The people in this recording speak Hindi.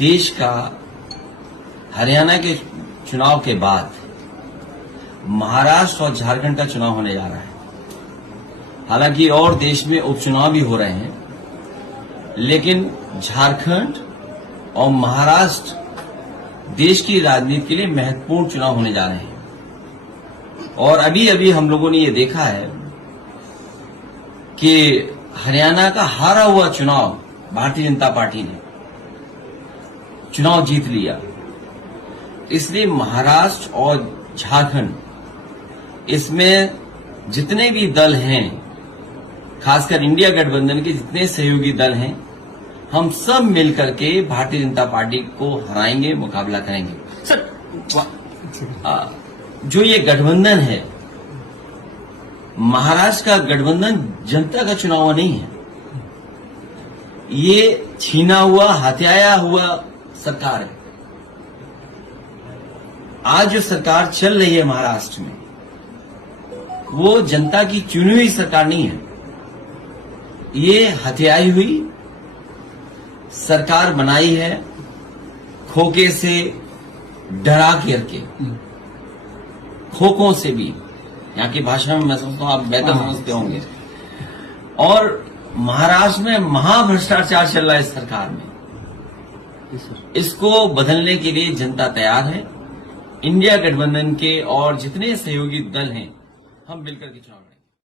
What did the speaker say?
देश का हरियाणा के चुनाव के बाद महाराष्ट्र और झारखंड का चुनाव होने जा रहा है। हालांकि और देश में उपचुनाव भी हो रहे हैं, लेकिन झारखंड और महाराष्ट्र देश की राजनीति के लिए महत्वपूर्ण चुनाव होने जा रहे हैं। और अभी अभी हम लोगों ने ये देखा है कि हरियाणा का हारा हुआ चुनाव भारतीय जनता पार्टी ने चुनाव जीत लिया। इसलिए महाराष्ट्र और झारखंड, इसमें जितने भी दल हैं, खासकर इंडिया गठबंधन के जितने सहयोगी दल हैं, हम सब मिलकर के भारतीय जनता पार्टी को हराएंगे, मुकाबला करेंगे। सर जो ये गठबंधन है, महाराष्ट्र का गठबंधन जनता का चुनाव नहीं है। ये छीना हुआ, हत्याया हुआ सरकार है। आज जो सरकार चल रही है महाराष्ट्र में, वो जनता की चुनी हुई सरकार नहीं है। ये हत्याई हुई सरकार बनाई है, खोखे से डरा करके, खोखों से भी। यहाँ की भाषा में मैं समझता हूं आप बेहतर समझते होंगे। और महाराष्ट्र में महाभ्रष्टाचार चल रहा है इस सरकार में। इसको बदलने के लिए जनता तैयार है। इंडिया गठबंधन के और जितने सहयोगी दल हैं, हम मिलकर के चुनाव